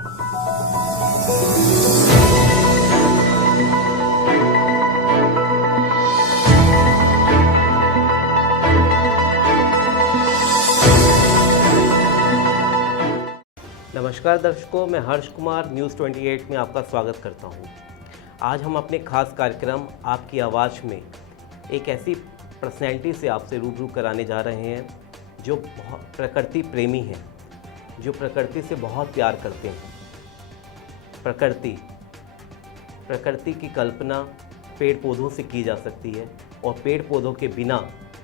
नमस्कार दर्शकों, मैं हर्ष कुमार न्यूज़ 28 में आपका स्वागत करता हूं। आज हम अपने खास कार्यक्रम आपकी आवाज़ में एक ऐसी पर्सनैलिटी से आपसे रूबरू कराने जा रहे हैं जो बहुत प्रकृति प्रेमी हैं, जो प्रकृति से बहुत प्यार करते हैं। प्रकृति की कल्पना पेड़ पौधों से की जा सकती है और पेड़ पौधों के बिना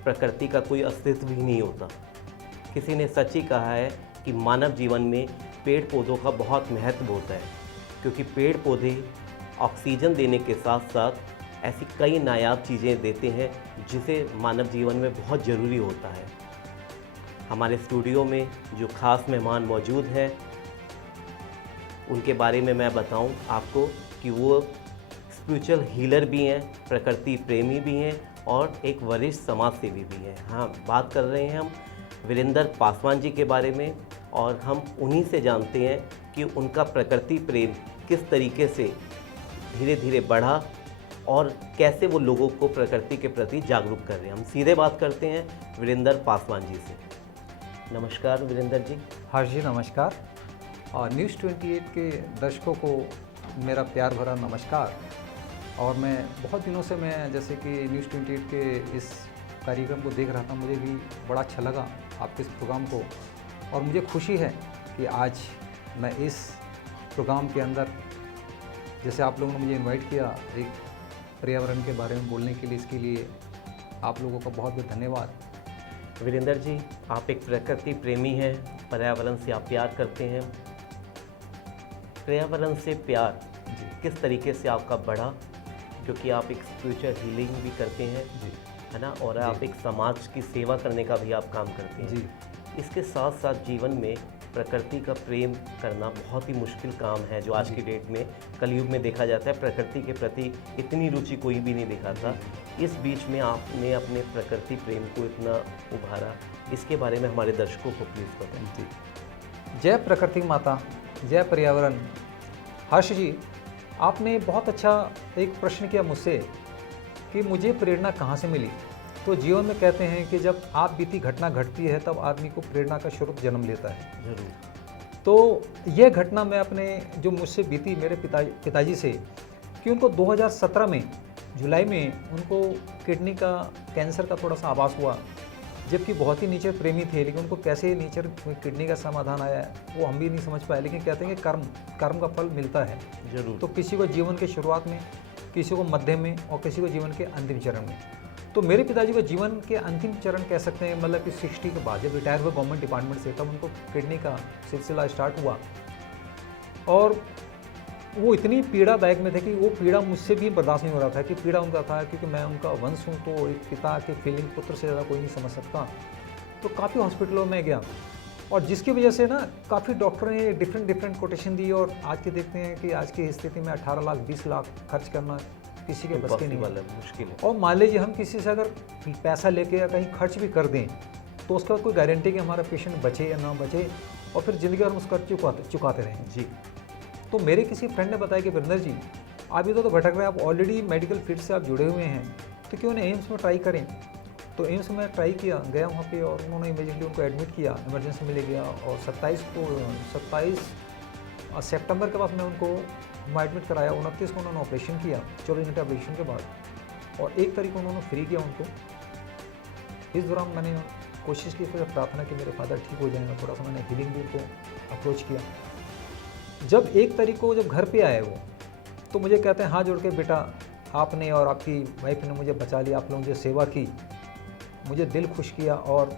प्रकृति का कोई अस्तित्व ही नहीं होता। किसी ने सच ही कहा है कि मानव जीवन में पेड़ पौधों का बहुत महत्व होता है, क्योंकि पेड़ पौधे ऑक्सीजन देने के साथ साथ ऐसी कई नायाब चीज़ें देते हैं जिसे मानव जीवन में बहुत ज़रूरी होता है। हमारे स्टूडियो में जो ख़ास मेहमान मौजूद हैं उनके बारे में मैं बताऊं आपको कि वो स्पिरिचुअल हीलर भी हैं, प्रकृति प्रेमी भी हैं और एक वरिष्ठ समाज सेवी भी हैं। हाँ, बात कर रहे हैं हम वीरेंद्र पासवान जी के बारे में और हम उन्हीं से जानते हैं कि उनका प्रकृति प्रेम किस तरीके से धीरे धीरे बढ़ा और कैसे वो लोगों को प्रकृति के प्रति जागरूक कर रहे हैं। हम सीधे बात करते हैं वीरेंद्र पासवान जी से। नमस्कार वीरेंद्र जी। हर्ष जी नमस्कार, और न्यूज़ 28 के दर्शकों को मेरा प्यार भरा नमस्कार। और मैं बहुत दिनों से मैं जैसे कि न्यूज़ 28 के इस कार्यक्रम को देख रहा था, मुझे भी बड़ा अच्छा लगा आपके इस प्रोग्राम को, और मुझे खुशी है कि आज मैं इस प्रोग्राम के अंदर, जैसे आप लोगों ने मुझे इनवाइट किया एक पर्यावरण के बारे में बोलने के लिए, इसके लिए आप लोगों का बहुत बहुत धन्यवाद। वीरेंद्र जी, आप एक प्रकृति प्रेमी हैं, पर्यावरण से आप प्यार करते हैं। पर्यावरण से प्यार किस तरीके से आपका बढ़ा, क्योंकि आप एक स्पिरिचुअल हीलिंग भी करते हैं जी, है ना, और आप एक समाज की सेवा करने का भी आप काम करते हैं जी। इसके साथ साथ जीवन में प्रकृति का प्रेम करना बहुत ही मुश्किल काम है, जो आज की डेट में कलयुग में देखा जाता है। प्रकृति के प्रति इतनी रुचि कोई भी नहीं दिखाता। इस बीच में आपने अपने प्रकृति प्रेम को इतना उभारा, इसके बारे में हमारे दर्शकों को प्लीज़ बताएं। जी, जय प्रकृति माता, जय पर्यावरण। हर्ष जी, आपने बहुत अच्छा एक प्रश्न किया मुझसे कि मुझे प्रेरणा कहाँ से मिली। तो जीवन में कहते हैं कि जब आप बीती घटना घटती है तब आदमी को प्रेरणा का स्रोत जन्म लेता है। ज़रूर। तो यह घटना मैं अपने जो मुझसे बीती मेरे पिताजी से, कि उनको 2017 में जुलाई में उनको किडनी का कैंसर का थोड़ा सा आभास हुआ, जबकि बहुत ही नेचर प्रेमी थे, लेकिन उनको कैसे नेचर किडनी का समाधान आया वो हम भी नहीं समझ पाए। लेकिन कहते हैं कि कर्म का फल मिलता है। ज़रूर। तो किसी को जीवन के शुरुआत में, किसी को मध्य में और किसी को जीवन के अंतिम चरण में। तो मेरे पिताजी को जीवन के अंतिम चरण कह सकते हैं, मतलब कि 60 के बाद जब रिटायर हुए गवर्नमेंट डिपार्टमेंट से, तब उनको किडनी का सिलसिला स्टार्ट हुआ। और वो इतनी पीड़ादायक में थे कि वो पीड़ा मुझसे भी बर्दाश्त नहीं हो रहा था कि पीड़ा उनका था, क्योंकि मैं उनका वंश हूँ, तो एक पिता के फीलिंग पुत्र से ज़्यादा कोई नहीं समझ सकता। तो काफ़ी हॉस्पिटलों में गया, और जिसकी वजह से ना काफ़ी डॉक्टर ने डिफरेंट कोटेशन दी। और आज के देखते हैं कि आज की स्थिति में 18 लाख 20 लाख खर्च करना किसी के बस के नहीं है, मुश्किल है। और मान लीजिए हम किसी से अगर पैसा लेके या कहीं खर्च भी कर दें तो उसके बाद कोई गारंटी कि हमारा पेशेंट बचे या ना बचे, और फिर ज़िंदगी भर हम उसका चुकाते रहें। जी। तो मेरे किसी फ्रेंड ने बताया कि वीरेंद्र जी, आप इधर तो भटक रहे हैं, आप ऑलरेडी मेडिकल फील्ड से आप जुड़े हुए हैं, तो क्यों नहीं एम्स में ट्राई करें। तो एम्स में ट्राई किया, गया वहाँ पे, और उन्होंने इमीडिएटली उनको एडमिट किया, इमरजेंसी में ले गया। और 27 सितंबर के बाद मैं उनको एडमिट कराया। 29 को उन्होंने ऑपरेशन किया, 24 घंटे ऑपरेशन के बाद, और 1 तारीख को उन्होंने फ्री किया उनको। इस दौरान मैंने कोशिश की, फिर प्रार्थना की मेरे फादर ठीक हो जाएंगे, थोड़ा सा मैंने हीलिंग भी उनको अप्रोच किया। जब 1 तारीख को जब घर पे आए वो, तो मुझे कहते हैं हाथ जोड़ के, बेटा आपने और आपकी वाइफ ने मुझे बचा लिया, आप लोगों ने मुझे सेवा की, मुझे दिल खुश किया, और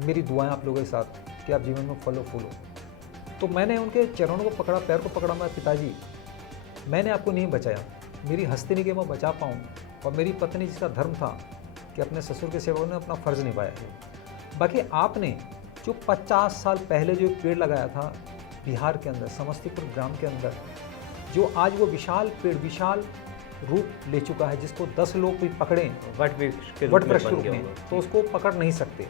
मेरी दुआएं आप लोगों के साथ कि आप जीवन में फलो फूलो। तो मैंने उनके चरणों को पकड़ा, पैर को पकड़ा, मैं पिताजी मैंने आपको नहीं बचाया, मेरी हस्ती नहीं कि मैं बचा पाऊँ, और मेरी पत्नी जिसका धर्म था कि अपने ससुर की सेवा, ने अपना फ़र्ज़ निभाया है। बाकी आपने जो 50 साल पहले जो एक पेड़ लगाया था बिहार के अंदर, समस्तीपुर ग्राम के अंदर, जो आज वो विशाल पेड़ विशाल रूप ले चुका है, जिसको 10 लोग भी पकड़ें वट वृक्ष के रूप में, में तो उसको पकड़ नहीं सकते।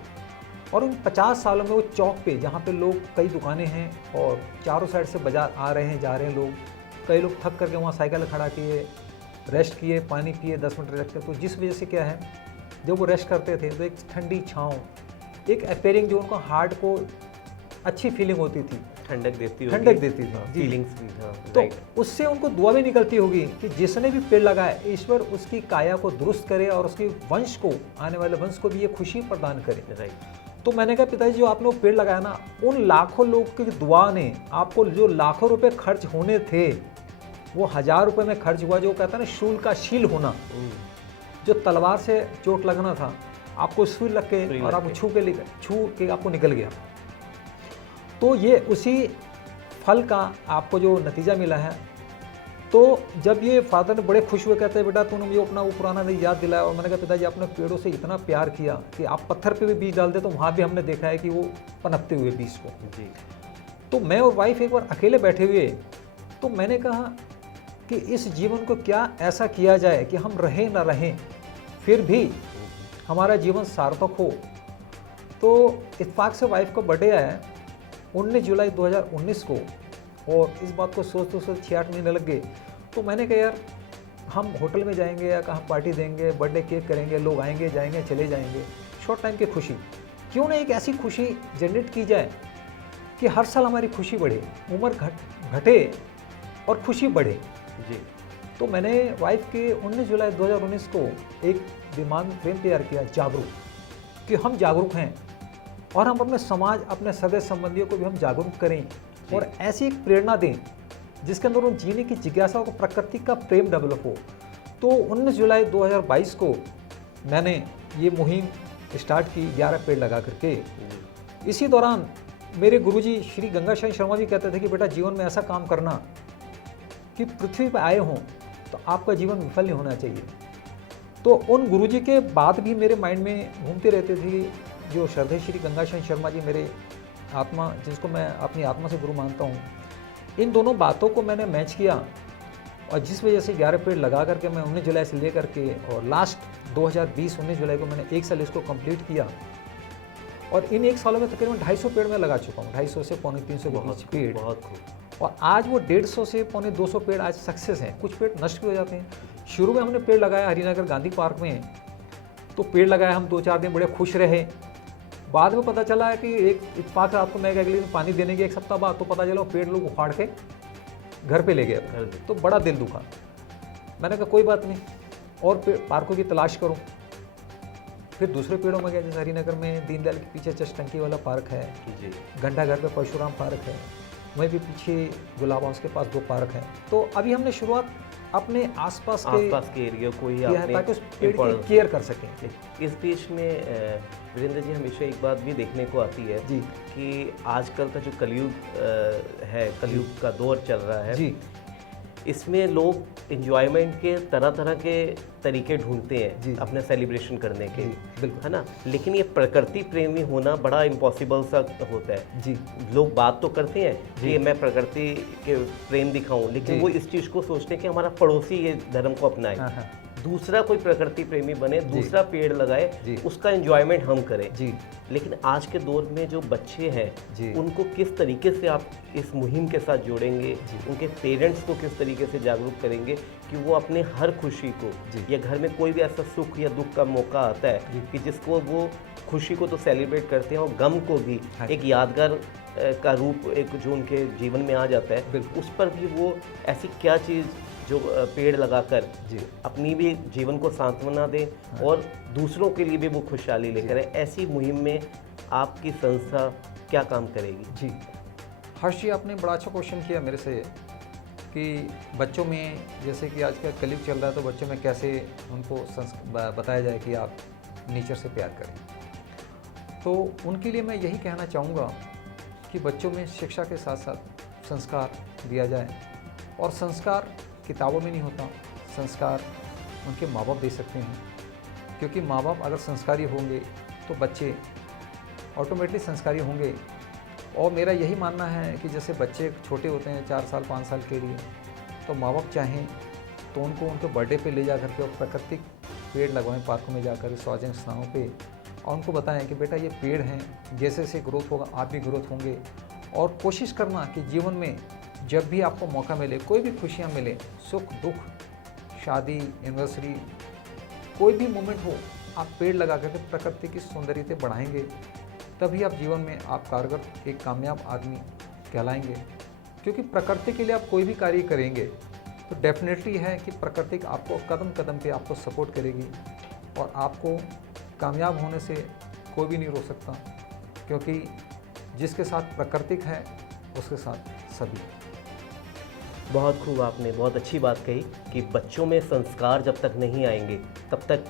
और उन 50 सालों में वो चौक पे जहाँ पे लोग कई दुकानें हैं और चारों साइड से बाजार आ रहे हैं जा रहे हैं लोग, कई लोग थक करके वहाँ साइकिल खड़ा किए, रेस्ट किए, किए 10 मिनट रेस्ट किए। तो जिस वजह से क्या है, जब वो रेस्ट करते थे तो एक ठंडी छाँव, एक अपेयरिंग जो उनको हार्ट को अच्छी फीलिंग होती थी, ठंडक देती थी जी। फीलिंग्स भी। हाँ, तो राइट। उससे उनको दुआ भी निकलती होगी कि जिसने भी पेड़ लगाए ईश्वर उसकी काया को दुरुस्त करे और उसके वंश को, आने वाले वंश को भी ये खुशी प्रदान करे। राइट। तो मैंने कहा पिताजी जो आपने वो पेड़ लगाया ना, उन लाखों लोग की दुआ ने आपको जो लाखों रुपए खर्च होने थे वो 1000 रुपये में खर्च हुआ। जो कहता है ना शूल का शील होना, जो तलवार से चोट लगना था आपको सुई लग के और आप छू के आपको निकल गया। तो ये उसी फल का आपको जो नतीजा मिला है। तो जब ये फादर ने बड़े खुश हुए, कहते हैं बेटा तूने मुझे अपना वो पुराना नहीं याद दिलाया। और मैंने कहा पिताजी आपने पेड़ों से इतना प्यार किया कि आप पत्थर पे भी बीज डाल दे तो वहाँ भी हमने देखा है कि वो पनपते हुए बीज को। जी। तो मैं और वाइफ एक बार अकेले बैठे हुए, तो मैंने कहा कि इस जीवन को क्या ऐसा किया जाए कि हम रहें ना रहें फिर भी हमारा जीवन सार्थक हो। तो इत्तेफाक से वाइफ का बर्थडे आया 19 जुलाई 2019 को, और इस बात को सोचते सोचते 6-8 महीने लग गए। तो मैंने कहा यार हम होटल में जाएंगे या कहाँ पार्टी देंगे, बर्थडे केक करेंगे, लोग आएंगे जाएंगे चले जाएंगे, शॉर्ट टाइम की खुशी, क्यों ना एक ऐसी खुशी जनरेट की जाए कि हर साल हमारी खुशी बढ़े, उम्र घटे और खुशी बढ़े। जी। तो मैंने वाइफ के 19 जुलाई 2019 को एक दिमाग में फ्रेम तैयार किया, जागरूक, कि हम जागरूक हैं और हम अपने समाज, अपने सगे संबंधियों को भी हम जागरूक करें और ऐसी एक प्रेरणा दें जिसके अंदर उन जीने की जिज्ञासा को, प्रकृति का प्रेम डेवलप हो। तो 19 जुलाई 2022 को मैंने ये मुहिम स्टार्ट की 11 पेड़ लगा करके। इसी दौरान मेरे गुरुजी श्री गंगाशरण शर्मा जी कहते थे कि बेटा जीवन में ऐसा काम करना कि पृथ्वी पर आए हों तो आपका जीवन विफल नहीं होना चाहिए। तो उन गुरुजी के बात भी मेरे माइंड में घूमते रहते थे, जो श्रद्धेय श्री गंगाशरण शर्मा जी मेरे आत्मा, जिसको मैं अपनी आत्मा से गुरु मानता हूँ, इन दोनों बातों को मैंने मैच किया और जिस वजह से 11 पेड़ लगा करके मैं 19 जुलाई से ले करके और लास्ट 2020 19 जुलाई को मैंने 1 साल इसको कंप्लीट किया। और इन 1 सालों में तकरीबन 250 पेड़ मैं लगा चुका हूँ, 250 से पौने 300 के बीच पेड़। बहुत खूब। और आज वो 150 से पौने 200 पेड़ आज सक्सेस हैं। कुछ पेड़ नष्ट भी हो जाते हैं। शुरू में हमने पेड़ लगाया हरिनगर गांधी पार्क में, तो पेड़ लगाया हम 2-4 दिन बड़े खुश रहे। बाद में पता चला है कि एक इत्तेफाक रात को मैं अगले दिन पानी देने के 1 सप्ताह बाद तो पता चला पेड़ लोग उखाड़ के घर पे ले गए। तो बड़ा दिल दुखा। मैंने कहा कोई बात नहीं, और पार्कों की तलाश करो। फिर दूसरे पेड़ों में गया, जैसे हरिनगर में दीनदयाल के पीछे चश टंकी वाला पार्क है, घंटाघर पे परशुराम पार्क है, वहीं भी पीछे गुलाब हाउस के पास 2 पार्क हैं। तो अभी हमने शुरुआत अपने आसपास के एरिया को ही आपने ताकि उस पेड़ की केयर कर सकें। इस बीच में वीरेंद्र जी हमेशा एक बात भी देखने को आती है जी कि आजकल का जो कलयुग है, कलयुग का दौर चल रहा है जी, इसमें लोग एंजॉयमेंट के तरह तरह के तरीके ढूंढते हैं जी, अपने सेलिब्रेशन करने के, बिल्कुल, है ना। लेकिन ये प्रकृति प्रेमी होना बड़ा इम्पॉसिबल सा होता है जी। लोग बात तो करते हैं कि मैं प्रकृति के प्रेम दिखाऊं, लेकिन जी। वो इस चीज़ को सोचते हैं कि हमारा पड़ोसी ये धर्म को अपनाए, हाँ हाँ दूसरा कोई प्रकृति प्रेमी बने, दूसरा पेड़ लगाए, जी। उसका एंजॉयमेंट हम करें जी लेकिन आज के दौर में जो बच्चे हैं जी उनको किस तरीके से आप इस मुहिम के साथ जोड़ेंगे, उनके पेरेंट्स को किस तरीके से जागरूक करेंगे कि वो अपने हर खुशी को, या घर में कोई भी ऐसा सुख या दुख का मौका आता है कि जिसको वो खुशी को तो सेलिब्रेट करते हैं और गम को भी एक यादगार का रूप एक जो उनके जीवन में आ जाता है, उस पर भी वो ऐसी क्या चीज़ जो पेड़ लगाकर अपनी भी जीवन को सांत्वना दें और दूसरों के लिए भी वो खुशहाली लेकर आए, ऐसी मुहिम में आपकी संस्था क्या काम करेगी? जी हर्ष जी, आपने बड़ा अच्छा क्वेश्चन किया मेरे से कि बच्चों में, जैसे कि आज का कलयुग चल रहा है, तो बच्चों में कैसे उनको बताया जाए कि आप नेचर से प्यार करें। तो उनके लिए मैं यही कहना चाहूँगा कि बच्चों में शिक्षा के साथ साथ संस्कार दिया जाए। और संस्कार किताबों में नहीं होता, संस्कार उनके माँ बाप दे सकते हैं, क्योंकि माँ बाप अगर संस्कारी होंगे तो बच्चे ऑटोमेटिकली संस्कारी होंगे। और मेरा यही मानना है कि जैसे बच्चे छोटे होते हैं 4 साल 5 साल के लिए, तो माँ बाप चाहें तो उनको उनके बर्थडे पे ले जा करके और प्राकृतिक पेड़ लगवाएं, पार्कों में जाकर, सार्वजनिक स्थानों पे, और उनको बताएं कि बेटा ये पेड़ हैं, जैसे जैसे ग्रोथ होगा आप भी ग्रोथ होंगे। और कोशिश करना कि जीवन में जब भी आपको मौका मिले, कोई भी खुशियाँ मिले, सुख दुख, शादी, एनिवर्सरी, कोई भी मोमेंट हो, आप पेड़ लगा करके प्रकृति की सौंदर्यता बढ़ाएंगे, तभी आप जीवन में आप कारगर एक कामयाब आदमी कहलाएंगे। क्योंकि प्रकृति के लिए आप कोई भी कार्य करेंगे तो डेफिनेटली है कि प्रकृति आपको कदम कदम पे आपको सपोर्ट करेगी और आपको कामयाब होने से कोई भी नहीं रोक सकता, क्योंकि जिसके साथ प्राकृतिक है उसके साथ सभी। बहुत खूब, आपने बहुत अच्छी बात कही कि बच्चों में संस्कार जब तक नहीं आएंगे तब तक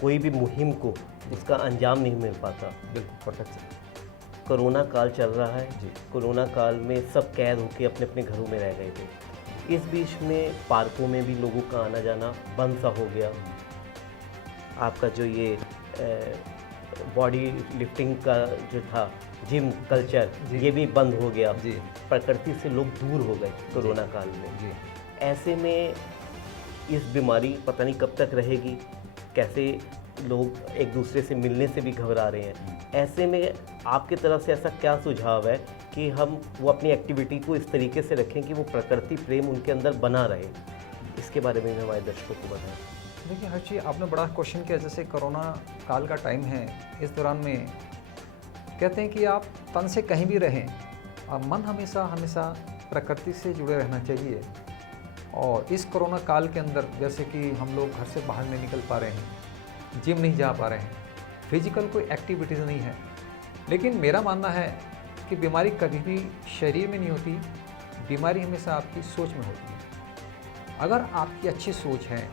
कोई भी मुहिम को उसका अंजाम नहीं मिल पाता। बिल्कुल परफेक्ट। कोरोना काल चल रहा है जी। कोरोना काल में सब कैद होकर अपने अपने घरों में रह गए थे। इस बीच में पार्कों में भी लोगों का आना जाना बंद सा हो गया। आपका जो ये बॉडी लिफ्टिंग का जो था जिम कल्चर, जी। ये भी बंद हो गया। जी प्रकृति से लोग दूर हो गए कोरोना काल में। जी। ऐसे में इस बीमारी पता नहीं कब तक रहेगी, कैसे लोग एक दूसरे से मिलने से भी घबरा रहे हैं। ऐसे में आपकी तरफ से ऐसा क्या सुझाव है कि हम वो अपनी एक्टिविटी को इस तरीके से रखें कि वो प्रकृति प्रेम उनके अंदर बना रहे? इसके बारे में भी हमारे दर्शकों को बताएं। देखिए हर्षी, आपने बड़ा क्वेश्चन किया। जैसे कोरोना काल का टाइम है, इस दौरान में कहते हैं कि आप तन से कहीं भी रहें और मन हमेशा हमेशा प्रकृति से जुड़े रहना चाहिए। और इस कोरोना काल के अंदर जैसे कि हम लोग घर से बाहर नहीं निकल पा रहे हैं, जिम नहीं जा पा रहे हैं, फिजिकल कोई एक्टिविटीज़ नहीं है, लेकिन मेरा मानना है कि बीमारी कभी भी शरीर में नहीं होती, बीमारी हमेशा आपकी सोच में होती है। अगर आपकी अच्छी सोच है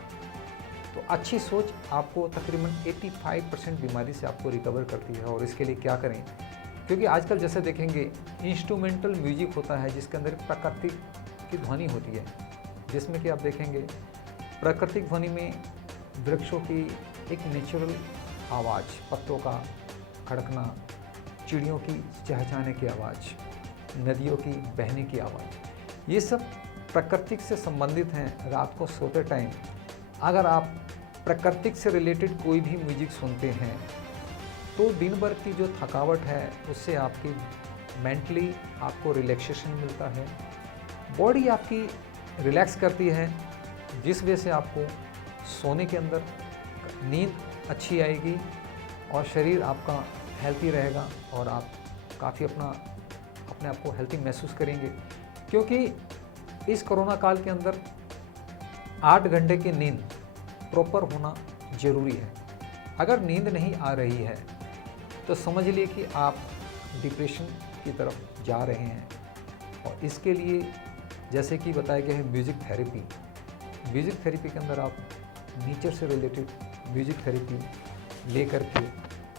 तो अच्छी सोच आपको तकरीबन 85% बीमारी से आपको रिकवर करती है। और इसके लिए क्या करें, क्योंकि आजकल जैसे देखेंगे इंस्ट्रूमेंटल म्यूजिक होता है जिसके अंदर प्राकृतिक की ध्वनि होती है, जिसमें कि आप देखेंगे प्राकृतिक ध्वनि में वृक्षों की एक नेचुरल आवाज़, पत्तों का खड़कना, चिड़ियों की चहचहाने की आवाज़, नदियों की बहने की आवाज़, ये सब प्राकृतिक से संबंधित हैं। रात को सोते टाइम अगर आप प्राकृतिक से रिलेटेड कोई भी म्यूजिक सुनते हैं तो दिन भर की जो थकावट है उससे आपकी मेंटली आपको रिलैक्सेशन मिलता है, बॉडी आपकी रिलैक्स करती है, जिस वजह से आपको सोने के अंदर नींद अच्छी आएगी और शरीर आपका हेल्थी रहेगा और आप काफ़ी अपने आप को हेल्थी महसूस करेंगे। क्योंकि इस कोरोना काल के अंदर 8 घंटे की नींद प्रॉपर होना ज़रूरी है। अगर नींद नहीं आ रही है तो समझ लिए कि आप डिप्रेशन की तरफ जा रहे हैं। और इसके लिए जैसे कि बताया गया है म्यूज़िक थेरेपी, म्यूज़िक थेरेपी के अंदर आप नेचर से रिलेटेड म्यूज़िक थेरेपी ले करके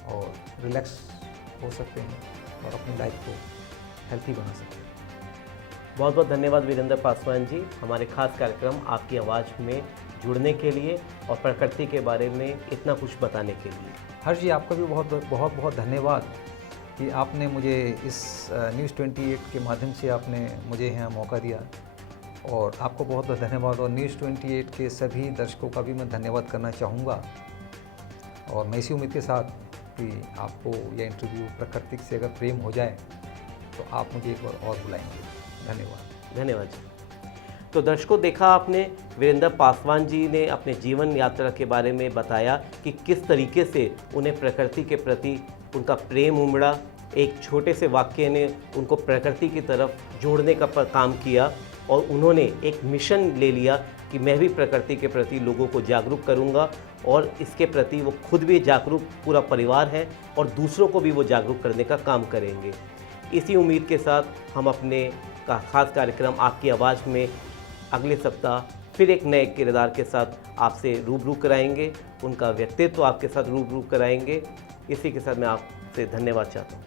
और रिलैक्स हो सकते हैं और अपनी लाइफ को हेल्थी बना सकते हैं। बहुत बहुत धन्यवाद वीरेंद्र पासवान जी, हमारे खास कार्यक्रम आपकी आवाज़ में जुड़ने के लिए और प्रकृति के बारे में इतना कुछ बताने के लिए। हर्ष जी, आपका भी बहुत धन्यवाद कि आपने मुझे इस न्यूज़ 28 के माध्यम से आपने मुझे यहाँ मौका दिया। और आपको बहुत बहुत धन्यवाद। और न्यूज़ 28 के सभी दर्शकों का भी मैं धन्यवाद करना चाहूँगा। और मैं इसी उम्मीद के साथ कि आपको यह इंटरव्यू प्राकृतिक से अगर प्रेम हो जाए तो आप मुझे एक बार और बुलाएंगे। धन्यवाद जी। तो दर्शकों, देखा आपने वीरेंद्र पासवान जी ने अपने जीवन यात्रा के बारे में बताया कि किस तरीके से उन्हें प्रकृति के प्रति उनका प्रेम उमड़ा। एक छोटे से वाक्य ने उनको प्रकृति की तरफ जोड़ने का काम किया और उन्होंने एक मिशन ले लिया कि मैं भी प्रकृति के प्रति लोगों को जागरूक करूंगा और इसके प्रति वो खुद भी जागरूक, पूरा परिवार है और दूसरों को भी वो जागरूक करने का काम करेंगे। इसी उम्मीद के साथ हम अपने खास कार्यक्रम आपकी आवाज़ में अगले सप्ताह फिर एक नए किरदार के साथ आपसे रूबरू कराएंगे, उनका व्यक्तित्व आपके साथ रूबरू कराएंगे। इसी के साथ मैं आपसे धन्यवाद चाहता हूँ।